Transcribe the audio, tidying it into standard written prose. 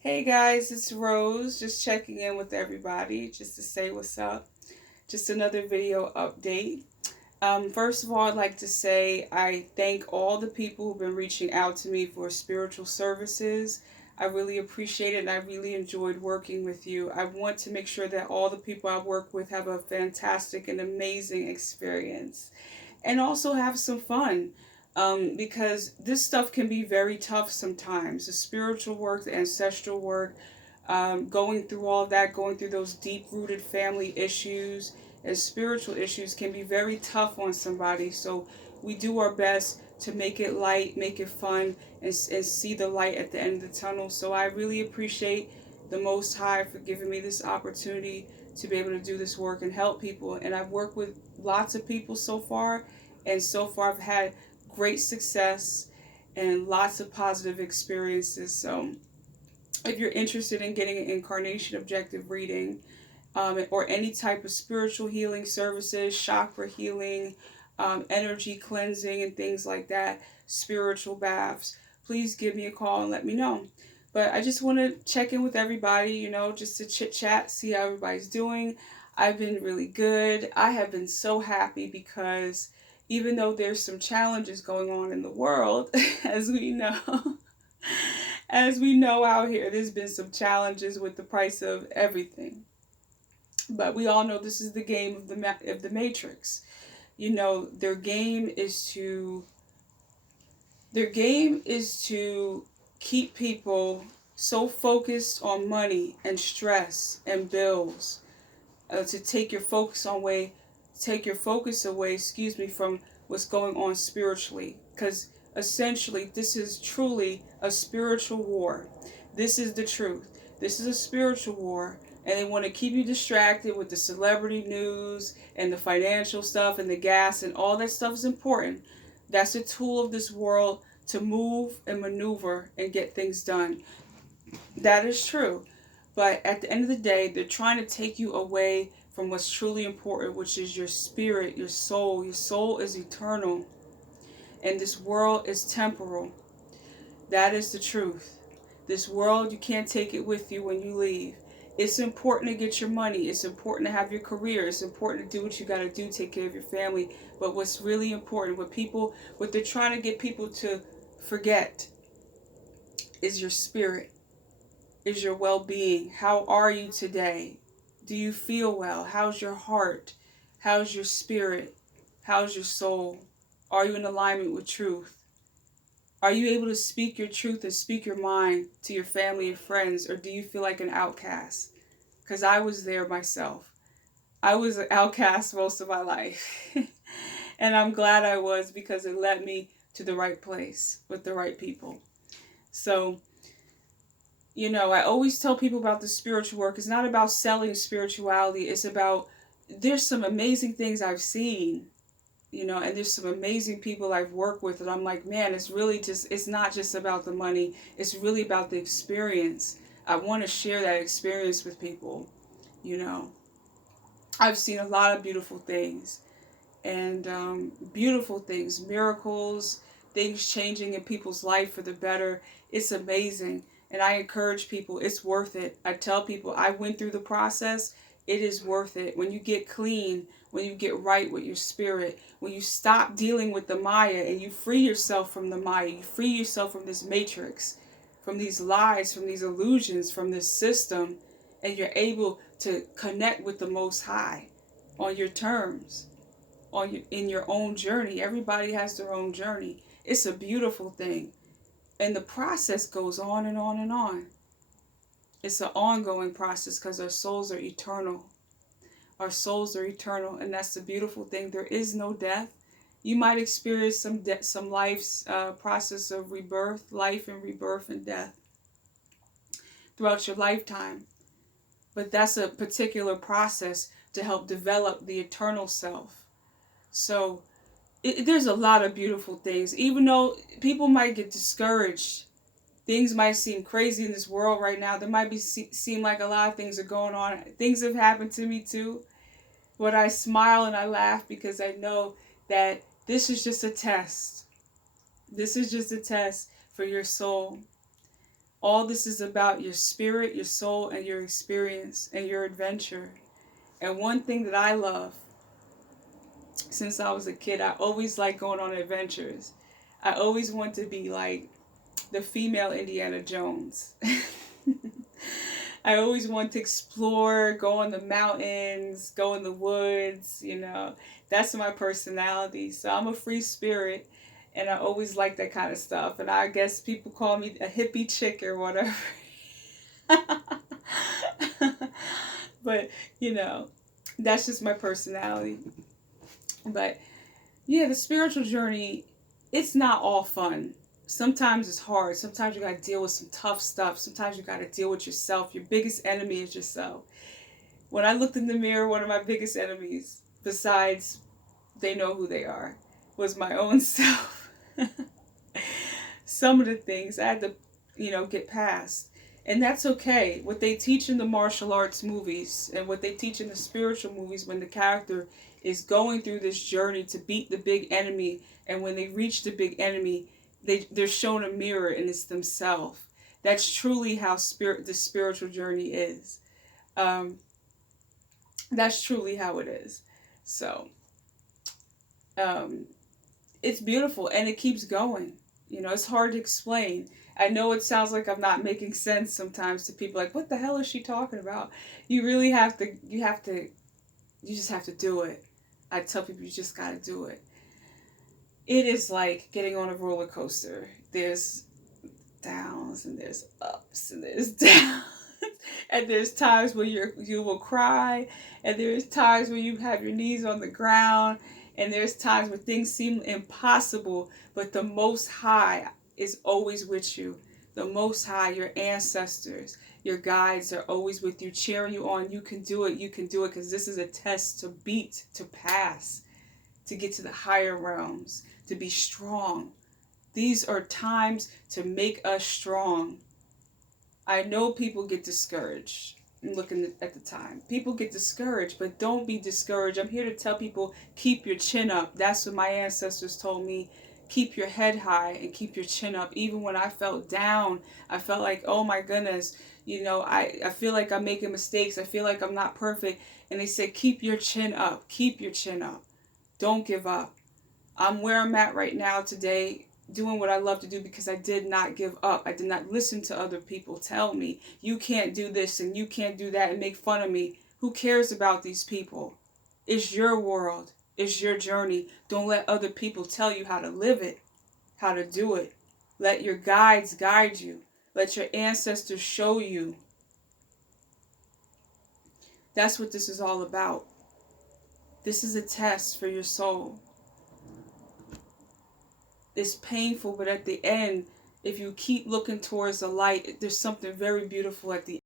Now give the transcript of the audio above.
Hey guys, it's Rose, just checking in with everybody just to say what's up. Just another video update. First of all, I'd like to say I thank all the people who've been reaching out to me for spiritual services. I really appreciate it and I really enjoyed working with you. I want to make sure that all the people I work with have a fantastic and amazing experience and also have some fun. Because this stuff can be very tough sometimes. The spiritual work, the ancestral work, going through all that, going through those deep rooted family issues and spiritual issues can be very tough on somebody. So we do our best to make it light, make it fun, and see the light at the end of the tunnel. So I really appreciate the Most High for giving me this opportunity to be able to do this work and help people. And I've worked with lots of people so far, and so far I've had great success and lots of positive experiences. So if you're interested in getting an incarnation objective reading, or any type of spiritual healing services, chakra healing, energy cleansing, and things like that, spiritual baths, please give me a call and let me know. But I just want to check in with everybody, just to chit chat, see how everybody's doing. I've been really good. I have been so happy because even though there's some challenges going on in the world, as we know, as we know out here, there's been some challenges with the price of everything. But we all know this is the game of the Matrix. Their game is to keep people so focused on money and stress and bills, to take your focus away, from what's going on spiritually, because essentially this is truly a spiritual war. This is the truth. This is a spiritual war, and they want to keep you distracted with the celebrity news and the financial stuff and the gas, and all that stuff is important. That's a tool of this world to move and maneuver and get things done. That is true. But at the end of the day, they're trying to take you away from what's truly important, which is your spirit, your soul. Your soul is eternal, and this world is temporal. That is the truth. This world, you can't take it with you when you leave. It's important to get your money. It's important to have your career. It's important to do what you got to do, take care of your family. But what's really important, what they're trying to get people to forget, is your spirit, is your well-being. How are you today? Do you feel well? How's your heart? How's your spirit? How's your soul? Are you in alignment with truth? Are you able to speak your truth and speak your mind to your family and friends, or do you feel like an outcast? Because I was there myself. I was an outcast most of my life. And I'm glad I was, because it led me to the right place with the right people. So, I always tell people about the spiritual work. It's not about selling spirituality. It's about, there's some amazing things I've seen, and there's some amazing people I've worked with. And I'm like, man, it's not just about the money. It's really about the experience. I want to share that experience with people. You know, I've seen a lot of beautiful things, and beautiful things, miracles, things changing in people's life for the better. It's amazing. And I encourage people, it's worth it. I tell people, I went through the process. It is worth it. When you get clean, when you get right with your spirit, when you stop dealing with the Maya and you free yourself from the Maya, you free yourself from this matrix, from these lies, from these illusions, from this system, and you're able to connect with the Most High on your terms, in your own journey. Everybody has their own journey. It's a beautiful thing. And the process goes on and on and on. It's an ongoing process because our souls are eternal. Our souls are eternal, and that's the beautiful thing. There is no death. You might experience some life's process of rebirth, life and rebirth and death throughout your lifetime. But that's a particular process to help develop the eternal self. So there's a lot of beautiful things. Even though people might get discouraged, things might seem crazy in this world right now. There might seem like a lot of things are going on. Things have happened to me too. But I smile and I laugh because I know that this is just a test. This is just a test for your soul. All this is about your spirit, your soul, and your experience and your adventure. And one thing that I love since I was a kid, I always like going on adventures. I always want to be like the female Indiana Jones. I always want to explore, go in the mountains, go in the woods, you know. That's my personality. So I'm a free spirit and I always like that kind of stuff. And I guess people call me a hippie chick or whatever. But, you know, that's just my personality. But yeah, the spiritual journey, it's not all fun. Sometimes it's hard. Sometimes you got to deal with some tough stuff. Sometimes you got to deal with yourself. Your biggest enemy is yourself. When I looked in the mirror, one of my biggest enemies, besides they know who they are, was my own self. Some of the things I had to, get past. And that's okay. What they teach in the martial arts movies and what they teach in the spiritual movies, when the character is going through this journey to beat the big enemy, and when they reach the big enemy, they're shown a mirror and it's themselves. That's truly how the spiritual journey is. Um, that's truly how it is. So um, it's beautiful and it keeps going. It's hard to explain. I know it sounds like I'm not making sense sometimes to people, like, what the hell is she talking about? You really you just have to do it. I tell people you just got to do it. It is like getting on a roller coaster. There's downs and there's ups and there's downs. And there's times where you will cry, and there's times where you have your knees on the ground, and there's times where things seem impossible, but the Most High is always with you. The Most High, your ancestors, your guides are always with you, cheering you on. You can do it, because this is a test to beat, to pass, to get to the higher realms, to be strong. These are times to make us strong. I know people get discouraged looking at the time. People get discouraged, but don't be discouraged. I'm here to tell people, keep your chin up. That's what my ancestors told me. Keep your head high and keep your chin up. Even when I felt down, I felt like, oh my goodness, I feel like I'm making mistakes. I feel like I'm not perfect. And they said, keep your chin up. Keep your chin up. Don't give up. I'm where I'm at right now today, doing what I love to do, because I did not give up. I did not listen to other people tell me, you can't do this and you can't do that, and make fun of me. Who cares about these people? It's your world. It's your journey. Don't let other people tell you how to live it, how to do it. Let your guides guide you. Let your ancestors show you. That's what this is all about. This is a test for your soul. It's painful, but at the end, if you keep looking towards the light, there's something very beautiful at the